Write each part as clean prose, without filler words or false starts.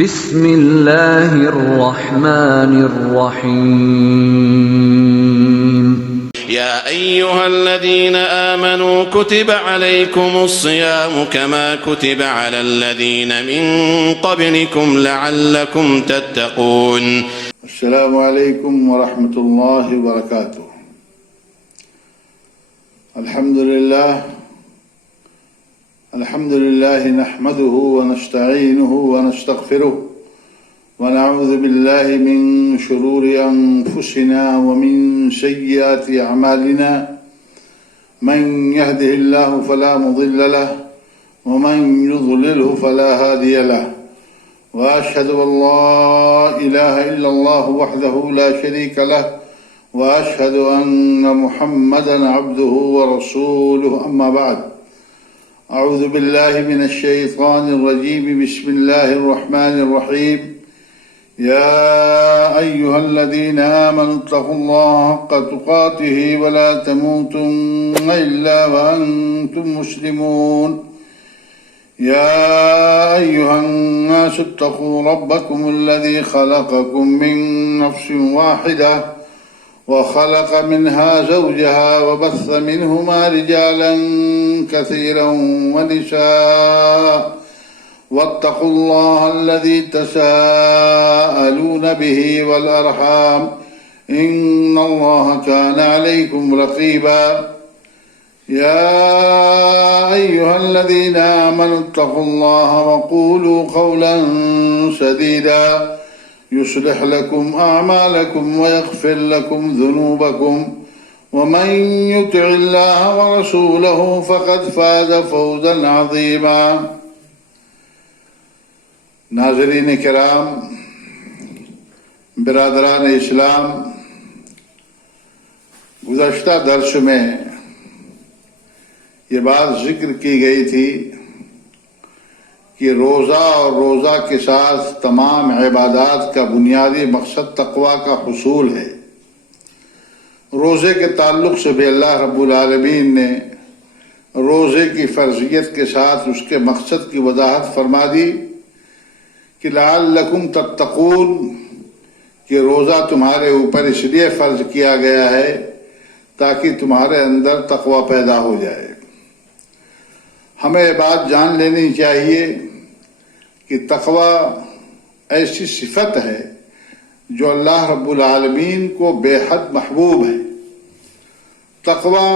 بسم اللہ الرحمن الرحیم يا أيها الذين آمنوا كتب عليكم الصيام كما كتب على الذين من قبلكم لعلكم تتقون. السلام عليكم ورحمة الله وبركاته. الحمد لله نحمده ونستعينه ونستغفره ونعوذ بالله من شرور أنفسنا ومن سيئات أعمالنا من يهده الله فلا مضل له ومن يضلله فلا هادي له وأشهد أن لا إله إلا الله وحده لا شريك له وأشهد أن محمدا عبده ورسوله أما بعد أعوذ بالله من الشيطان الرجيم بسم الله الرحمن الرحيم يا أيها الذين آمنوا اتقوا الله حق تقاته ولا تموتن إلا وأنتم مسلمون يا أيها الناس اتقوا ربكم الذي خلقكم من نفس واحدة وخلق منها زوجها وبث منهما رجالا كثيرا ونساء واتقوا الله الذي تساءلون به والأرحام إن الله كان عليكم رقيبا يا أيها الذين آمنوا اتقوا الله وقولوا قولا سديدا يصلح لكم أعمالكم ويغفر لكم ذنوبكم ومن يطع الله ورسوله فقد فاز فوزا عظيما. ناظرین کرام، برادران اسلام، گزشتہ درس میں یہ بات ذکر کی گئی تھی کہ روزہ اور روزہ کے ساتھ تمام عبادات کا بنیادی مقصد تقویٰ کا حصول ہے. روزے کے تعلق سے بھی اللہ رب العالمین نے روزے کی فرضیت کے ساتھ اس کے مقصد کی وضاحت فرما دی کہ لعلکم تتقون، کہ روزہ تمہارے اوپر اس لیے فرض کیا گیا ہے تاکہ تمہارے اندر تقویٰ پیدا ہو جائے. ہمیں یہ بات جان لینی چاہیے کہ تقویٰ ایسی صفت ہے جو اللہ رب العالمین کو بے حد محبوب ہے. تقویٰ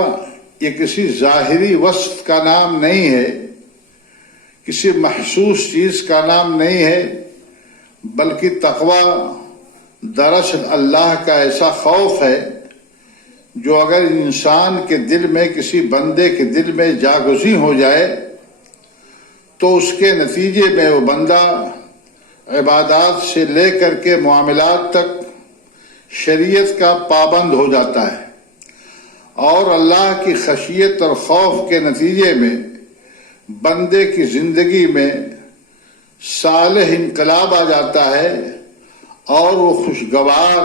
یہ کسی ظاہری وصف کا نام نہیں ہے، کسی محسوس چیز کا نام نہیں ہے، بلکہ تقویٰ دراصل اللہ کا ایسا خوف ہے جو اگر انسان کے دل میں، کسی بندے کے دل میں جاگزیں ہو جائے تو اس کے نتیجے میں وہ بندہ عبادات سے لے کر کے معاملات تک شریعت کا پابند ہو جاتا ہے، اور اللہ کی خشیت اور خوف کے نتیجے میں بندے کی زندگی میں صالح انقلاب آ جاتا ہے اور وہ خوشگوار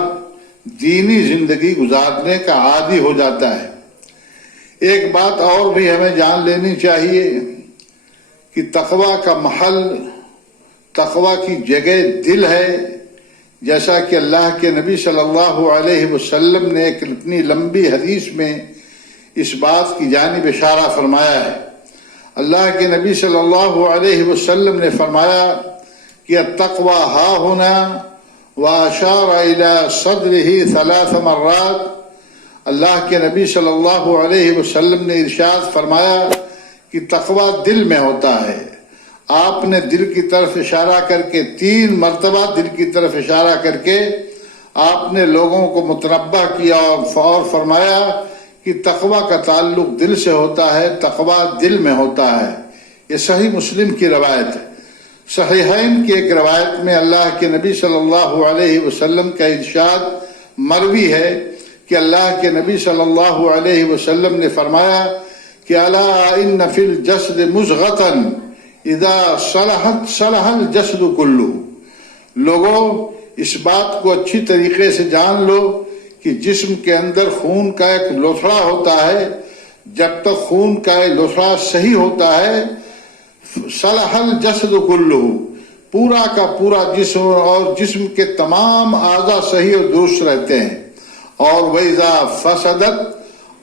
دینی زندگی گزارنے کا عادی ہو جاتا ہے. ایک بات اور بھی ہمیں جان لینی چاہیے کہ تقویٰ کا محل، تقویٰ کی جگہ دل ہے، جیسا کہ اللہ کے نبی صلی اللہ علیہ وسلم نے ایک اتنی لمبی حدیث میں اس بات کی جانب اشارہ فرمایا ہے. اللہ کے نبی صلی اللہ علیہ وسلم نے فرمایا کہ التقویٰ ہا ہونا واشار الی صدرہ 3 مرات. اللہ کے نبی صلی اللہ علیہ وسلم نے ارشاد فرمایا کہ تقویٰ دل میں ہوتا ہے. آپ نے دل کی طرف اشارہ کر کے 3 مرتبہ دل کی طرف اشارہ کر کے آپ نے لوگوں کو متنبہ کیا اور فرمایا کہ تقویٰ کا تعلق دل سے ہوتا ہے، تقویٰ دل میں ہوتا ہے. یہ صحیح مسلم کی روایت ہے. صحیحین کی ایک روایت میں اللہ کے نبی صلی اللہ علیہ وسلم کا ارشاد مروی ہے کہ اللہ کے نبی صلی اللہ علیہ وسلم نے فرمایا کہ الا ان فی الجسد مضغۃ اذا صلحت صلح الجسد کلہ. لوگوں، اس بات کو اچھی طریقے سے جان لو کہ جسم کے اندر خون کا ایک لوتھڑا ہوتا ہے، جب تک خون کا یہ لوتھڑا صحیح ہوتا ہے صلح الجسد کلہ، پورا کا پورا جسم اور جسم کے تمام اعضاء صحیح اور درست رہتے ہیں. اور وَإِذَا فَسَدَتْ،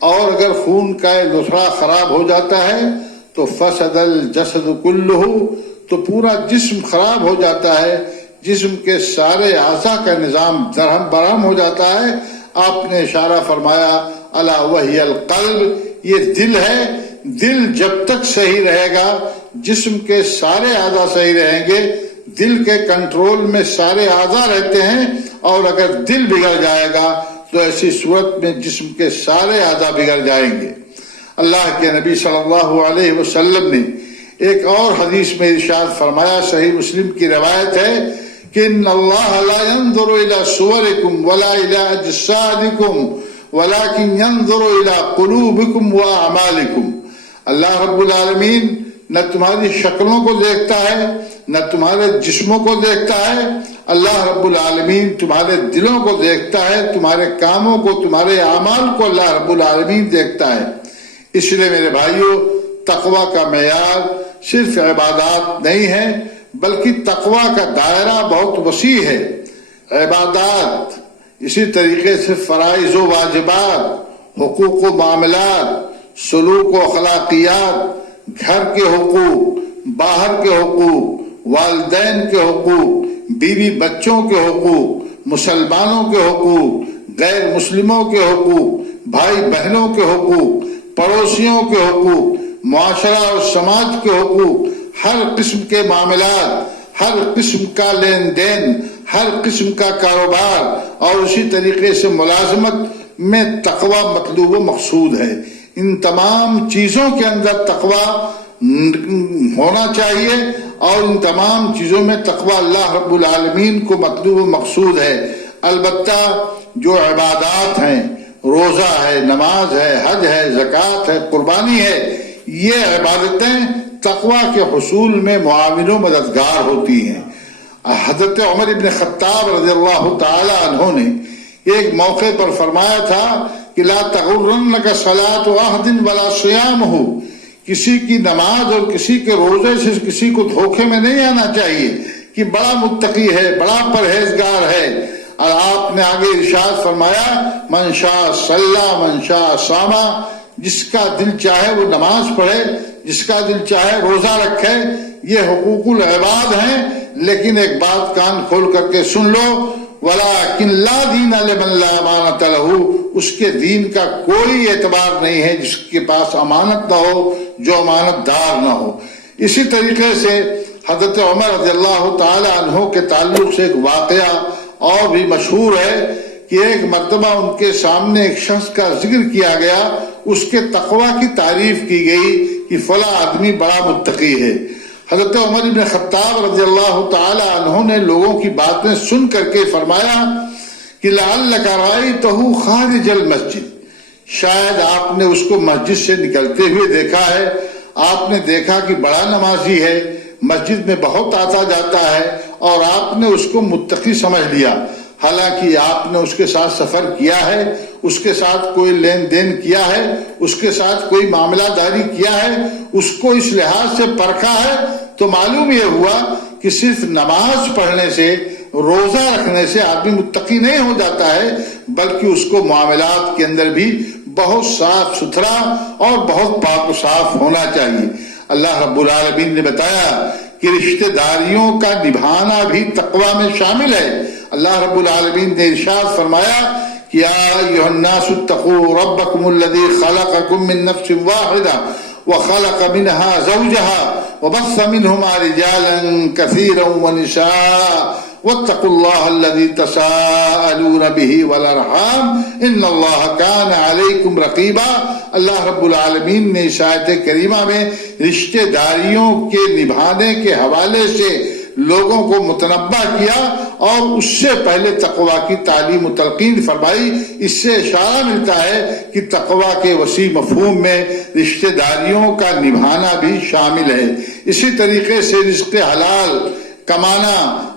اور اگر خون کا لتھڑا خراب ہو جاتا ہے تو فسد الجسد کلہ، تو پورا جسم خراب ہو جاتا ہے، جسم کے سارے اعضاء کا نظام درہم برہم ہو جاتا ہے. آپ نے اشارہ فرمایا الا وہی القلب، یہ دل ہے. دل جب تک صحیح رہے گا جسم کے سارے اعضاء صحیح رہیں گے. دل کے کنٹرول میں سارے اعضاء رہتے ہیں، اور اگر دل بگڑ جائے گا تو ایسی صورت میں جسم کے سارے اعضاء بگڑ جائیں گے. اللہ کے نبی صلی اللہ علیہ وسلم نے ایک اور حدیث میں ارشاد فرمایا، صحیح مسلم کی روایت ہے کہ ان اللہ لا ينظر الى صورکم ولا الى اجسادکم ولكن ينظر الى قلوبکم واعمالکم. اللہ رب العالمین نہ تمہاری شکلوں کو دیکھتا ہے نہ تمہارے جسموں کو دیکھتا ہے. اللہ رب العالمین تمہارے دلوں کو دیکھتا ہے، تمہارے کاموں کو، تمہارے اعمال کو اللہ رب العالمین دیکھتا ہے. اس لیے میرے بھائیوں، تقوی کا معیار صرف عبادات نہیں ہے، بلکہ تقوی کا دائرہ بہت وسیع ہے. عبادات، اسی طریقے سے فرائض و واجبات، حقوق و معاملات، سلوک و اخلاقیات، گھر کے حقوق، باہر کے حقوق، والدین کے حقوق، بیوی بچوں کے حقوق، مسلمانوں کے حقوق، غیر مسلموں کے حقوق، بھائی بہنوں کے حقوق، پڑوسیوں کے حقوق، معاشرہ اور سماج کے حقوق، ہر قسم کے معاملات، ہر قسم کا لین دین، ہر قسم کا کاروبار، اور اسی طریقے سے ملازمت میں تقوی مطلوب و مقصود ہے. ان تمام چیزوں کے اندر تقوی ہونا چاہیے، اور ان تمام چیزوں میں تقوی اللہ رب العالمین کو مطلوب و مقصود ہے. البتہ جو عبادات ہیں، روزہ ہے، نماز ہے، حج ہے، زکوٰۃ ہے، قربانی ہے، یہ عبادتیں تقوی کے حصول میں معاون و مددگار ہوتی ہیں. حضرت عمر ابن خطاب رضی اللہ تعالی عنہ نے ایک موقع پر فرمایا تھا کہ لا تغرنک صلاۃ احد ولا صیامہ، کسی کی نماز اور کسی کے روزے سے کسی کو دھوکے میں نہیں آنا چاہیے کہ بڑا متقی ہے، بڑا پرہیزگار ہے. اور آپ نے آگے ارشاد فرمایا من شاء صلی من شاء صام، جس کا دل چاہے وہ نماز پڑھے، جس کا دل چاہے روزہ رکھے. یہ حقوق العباد ہیں، لیکن ایک بات کان کھول کر کے سن لو، وَلَٰكِن لَا دِينَ لِمَن لَا أَمَانَةَ لَهُ، اس کے دین کا کوئی اعتبار نہیں ہے جس کے پاس امانت نہ ہو، جو امانت دار نہ ہو. اسی طریقے سے حضرت عمر رضی اللہ تعالی عنہ کے تعلق سے ایک واقعہ اور بھی مشہور ہے کہ ایک مرتبہ ان کے سامنے ایک شخص کا ذکر کیا گیا، اس کے تقوی کی تعریف کی گئی کہ فلاں آدمی بڑا متقی ہے. حضرت عمر بن خطاب رضی اللہ تعالی عنہ نے لوگوں کی باتیں سن کر کے فرمایا کہ لعلک رأیتہ خارج المسجد، شاید آپ نے اس کو مسجد سے نکلتے ہوئے دیکھا ہے. آپ نے دیکھا کہ بڑا نمازی ہے، مسجد میں بہت آتا جاتا ہے، اور آپ نے اس کو متقی سمجھ لیا. حالانکہ آپ نے اس کے ساتھ سفر کیا ہے، اس کے ساتھ کوئی لین دین کیا ہے، اس کے ساتھ کوئی معاملہ داری کیا ہے، اس کو اس لحاظ سے پرکھا ہے، تو معلوم یہ ہوا کہ صرف نماز پڑھنے سے، روزہ رکھنے سے آدمی متقی نہیں ہو جاتا ہے، بلکہ اس کو معاملات کے اندر بھی بہت صاف ستھرا اور بہت پاک و صاف ہونا چاہیے. اللہ رب العالمین نے بتایا کہ رشتہ داریوں کا نبھانا بھی تقوی میں شامل ہے. اللہ رب العالمین نے ارشاد فرمایا کہ یا ایھا الناس اتقوا ربکم الذی خلقکم من نفس واحدہ وخلق منها زوجها وبث منهما رجالا كثيرا ونساء واتقوا الله الذي تساءلون به والارحام ان الله كان عليكم رقيبا. اللہ رب العالمین نے اس آیت کریمہ میں رشتہ داریوں کے نبھانے کے حوالے سے لوگوں کو متنبہ کیا، اور اس سے پہلے تقوی کی تعلیم و تلقین فرمائی. اس سے اشارہ ملتا ہے کہ تقوی کے وسیع مفہوم میں رشتہ داریوں کا نبھانا بھی شامل ہے. اسی طریقے سے رزق حلال کمانا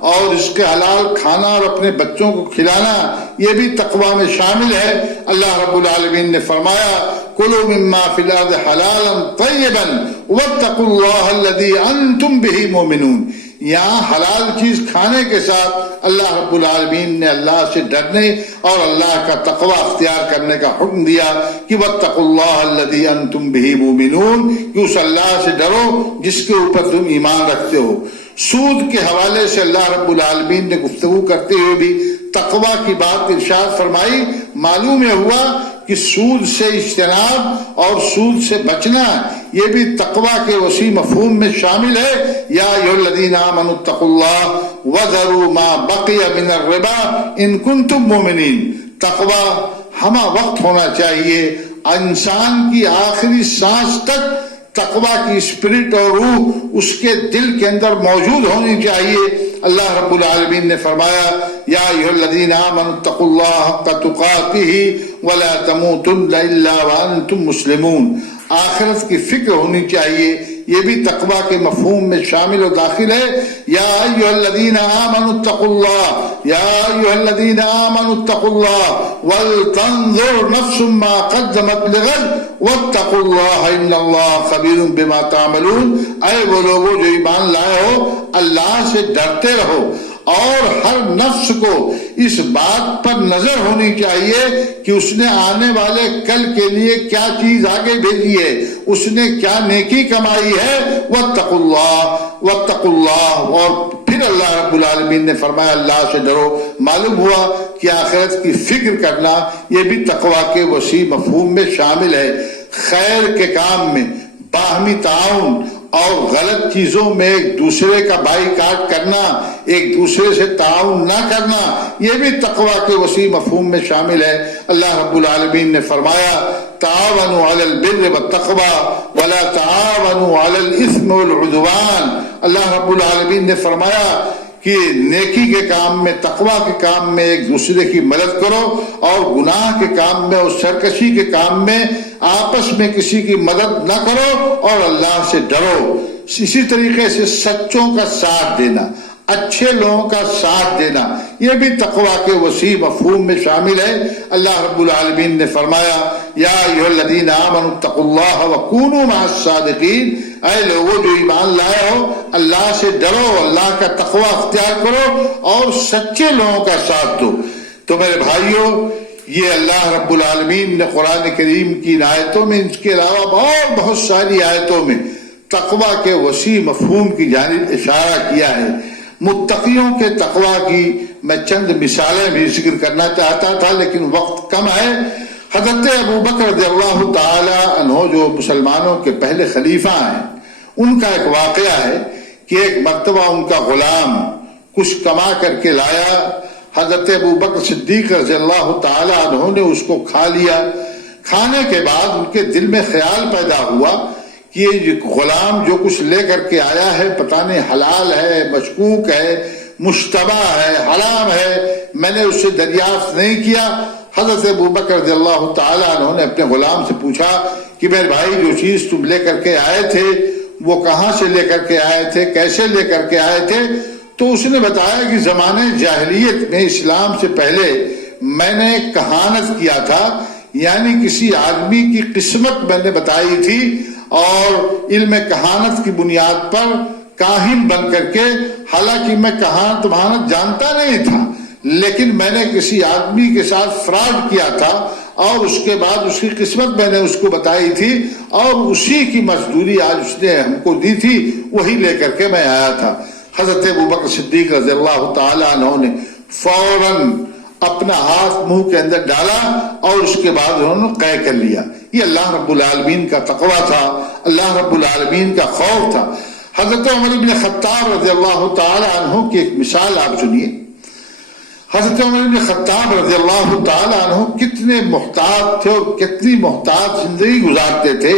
اور رزق حلال کھانا اور اپنے بچوں کو کھلانا، یہ بھی تقوی میں شامل ہے. اللہ رب العالمین نے فرمایا کلوا مما فی الارض حلالا طیبا واتقوا اللہ الذی انتم بہ مؤمنون. یہاں حلال چیز کھانے کے ساتھ اللہ رب العالمین نے اللہ سے ڈرنے اور اللہ کا تقوی اختیار کرنے کا حکم دیا کہ واتقوا اللہ الذی انتم بہ مومنون، کہ اس اللہ سے ڈرو جس کے اوپر تم ایمان رکھتے ہو۔ سود کے حوالے سے اللہ رب العالمین نے گفتگو کرتے ہوئے بھی تقوی کی بات ارشاد فرمائی۔ معلوم ہوا کہ سود سے اجتناب اور سود سے بچنا یہ بھی تقوی کے وسیع مفہوم میں شامل ہے۔ یا ایھا الذین آمنوا اتقوا اللہ وذروا ما بقی من الربا ان کنتم مؤمنین۔ تقوی ہمہ وقت ہونا چاہیے، انسان کی آخری سانس تک تقوی کی اسپرٹ اور روح اس کے دل کے اندر موجود ہونی چاہیے۔ اللہ رب العالمین نے فرمایا یا ایھا الذین آمنوا اتقوا اللہ حق تقاتہ ولا تموتن الا وانتم مسلمون۔ آخرت کی فکر ہونی چاہیے، یہ بھی تقوی کے مفہوم میں شامل و داخل ہے۔ یا ایھا الذین آمنوا اتقوا اللہ، یا ایھا الذین آمنوا اتقوا اللہ ولتنظر نفس ما قدمت لغد واتقوا اللہ ان اللہ خبیر بما تعملون۔ اے وہ لوگوں جو ایمان لائے ہو، اللہ سے ڈرتے رہو، اور ہر نفس کو اس بات پر نظر ہونی چاہیے کہ اس نے آنے والے کل کے لیے کیا چیز آگے بھیجی ہے، اس نے کیا نیکی کمائی ہے۔ واتقوا اللہ، واتقوا اللہ، اور پھر اللہ رب العالمین نے فرمایا اللہ سے ڈرو۔ معلوم ہوا کہ آخرت کی فکر کرنا یہ بھی تقوی کے وسیع مفہوم میں شامل ہے۔ خیر کے کام میں باہمی تعاون اور غلط چیزوں میں ایک دوسرے کا بائی کاٹ کرنا، ایک دوسرے سے تعاون نہ کرنا، یہ بھی تقوی کے وسیع مفہوم میں شامل ہے۔ اللہ رب العالمین نے فرمایا تعاونوا علی البر والتقوی ولا تعاونوا علی الاثم والعدوان۔ اللہ رب العالمین نے فرمایا کہ نیکی کے کام میں، تقوی کے کام میں ایک دوسرے کی مدد کرو، اور گناہ کے کام میں اور سرکشی کے کام میں آپس میں کسی کی مدد نہ کرو، اور اللہ سے ڈرو۔ اسی طریقے سے سچوں کا ساتھ دینا، اچھے لوگوں کا ساتھ دینا، یہ بھی تقوی کے وسیع مفہوم میں شامل ہے۔ اللہ رب العالمین نے فرمایا یا ایھا الذین آمنوا اتقوا اللہ وکونوا مع الصادقین۔ اے لوگوں جو ایمان لائے ہو، اللہ سے ڈرو، اللہ کا تقوی اختیار کرو اور سچے لوگوں کا ساتھ دو۔ تو میرے بھائیوں، یہ اللہ رب العالمین نے قرآن کریم کی ان آیتوں میں، اس کے علاوہ اور بہت ساری آیتوں میں تقوی کے وسیع مفہوم کی جانب اشارہ کیا ہے۔ متقیوں کے تقوی کی میں چند مثالیں بھی ذکر کرنا چاہتا تھا، لیکن وقت کم ہے۔ حضرت ابوبکر رضی اللہ تعالی عنہ جو مسلمانوں کے پہلے خلیفہ ہیں، ان کا ایک واقعہ ہے کہ ایک مرتبہ ان کا غلام کچھ کما کر کے لایا، حضرت ابوبکر صدیق رضی اللہ تعالی عنہ نے اس کو کھا لیا۔ کھانے کے بعد ان کے دل میں خیال پیدا ہوا کہ یہ غلام جو کچھ لے کر کے آیا ہے پتہ نہیں حلال ہے، مشکوک ہے، مشتبہ ہے، حرام ہے، میں نے اس سے دریافت نہیں کیا۔ حضرت ابوبکر رضی اللہ تعالیٰ عنہ نے اپنے غلام سے پوچھا کہ میرے بھائی جو چیز تم لے کر کے آئے تھے وہ کہاں سے لے کر کے آئے تھے، کیسے لے کر کے آئے تھے؟ تو اس نے بتایا کہ زمانے جاہلیت میں، اسلام سے پہلے، میں نے ایک کہانت کیا تھا، یعنی کسی آدمی کی قسمت میں نے بتائی تھی، اور علم کہانت کی بنیاد پر کاہن بن کر کے، حالانکہ میں کہانت وہانت جانتا نہیں تھا، لیکن میں نے کسی آدمی کے ساتھ فراڈ کیا تھا، اور اس کے بعد اس کی قسمت میں نے اس کو بتائی تھی، اور اسی کی مزدوری آج اس نے ہم کو دی تھی، وہی لے کر کے میں آیا تھا۔ حضرت ابوبکر صدیق رضی اللہ تعالی عنہ نے فوراً اپنا ہاتھ منہ کے اندر ڈالا، اور اس کے بعد انہوں نے قے کر لیا۔ یہ اللہ رب العالمین کا تقوی تھا، اللہ رب العالمین کا خوف تھا۔ حضرت عمر بن خطاب رضی اللہ تعالی عنہ کی ایک مثال آپ سنیے۔ حضرت عمر بن خطاب رضی اللہ تعالی عنہ کتنے محتاط تھے اور کتنی محتاط زندگی گزارتے تھے۔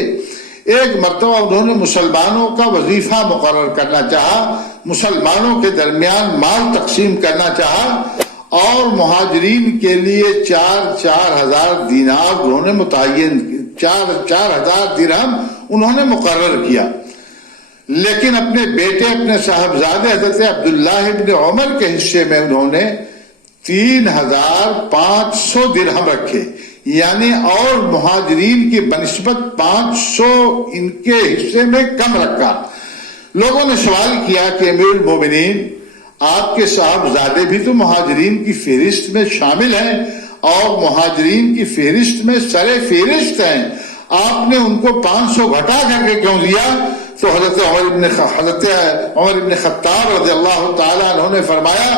ایک مرتبہ انہوں نے مسلمانوں کا وظیفہ مقرر کرنا چاہا، مسلمانوں کے درمیان مال تقسیم کرنا چاہا، اور مہاجرین کے لیے 4,000 دینار انہوں نے متعین، 4,000 درہم انہوں نے مقرر کیا۔ لیکن اپنے بیٹے، اپنے صاحبزادے حضرت عبداللہ ابن عمر کے حصے میں انہوں نے 3,500 درہم رکھے، یعنی اور مہاجرین کی بنسبت 500 ان کے حصے میں کم رکھا۔ لوگوں نے سوال کیا کہ امیر المومنین، آپ کے صاحبزادے بھی تو مہاجرین کی فہرست میں شامل ہیں اور مہاجرین کی فہرست میں سر فہرست ہیں، آپ نے ان کو 500 گھٹا کر کے کیوں دیا؟ تو حضرت عمر ابن خطاب رضی اللہ تعالیٰ عنہ نے فرمایا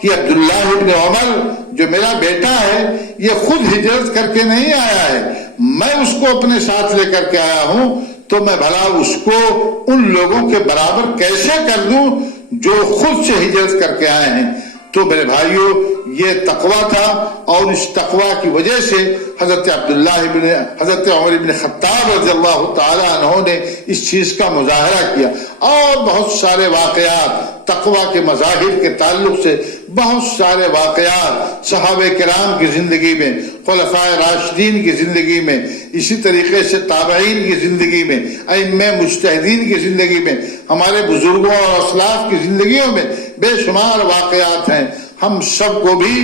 کہ عبداللہ ابن عمر جو میرا بیٹا ہے یہ خود ہجرت کر کے نہیں آیا ہے، میں اس کو اپنے ساتھ لے کر کے آیا ہوں، تو میں بھلا اس کو ان لوگوں کے برابر کیسے کر دوں جو خود سے ہجرت کر کے آئے ہیں؟ تو میرے بھائیوں، یہ تقویٰ تھا، اور اس تقویٰ کی وجہ سے حضرت عمر ابن خطاب رضی اللہ تعالی عنہ نے اس چیز کا مظاہرہ کیا، اور بہت سارے واقعات تقویٰ کے مظاہر کے تعلق سے، بہت سارے واقعات صحابہ کرام کی زندگی میں، خلفائے راشدین کی زندگی میں، اسی طریقے سے تابعین کی زندگی میں، ائمہ مجتہدین کی زندگی میں، ہمارے بزرگوں اور اسلاف کی زندگیوں میں بے شمار واقعات ہیں۔ ہم سب کو بھی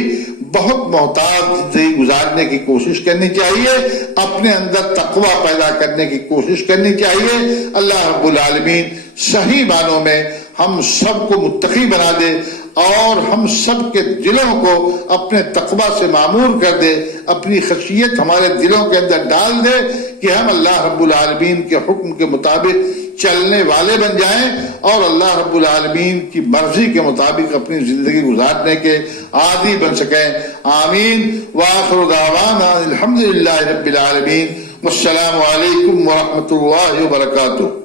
بہت محتاط زندگی گزارنے کی کوشش کرنی چاہیے، اپنے اندر تقویٰ پیدا کرنے کی کوشش کرنی چاہیے۔ اللہ رب العالمین صحیح معنوں میں ہم سب کو متقی بنا دے، اور ہم سب کے دلوں کو اپنے تقویٰ سے معمور کر دے، اپنی خشیت ہمارے دلوں کے اندر ڈال دے کہ ہم اللہ رب العالمین کے حکم کے مطابق چلنے والے بن جائیں، اور اللہ رب العالمین کی مرضی کے مطابق اپنی زندگی گزارنے کے عادی بن سکیں۔ آمین۔ وآخر دعوانا الحمدللہ رب العالمین، والسلام علیکم ورحمۃ اللہ وبرکاتہ۔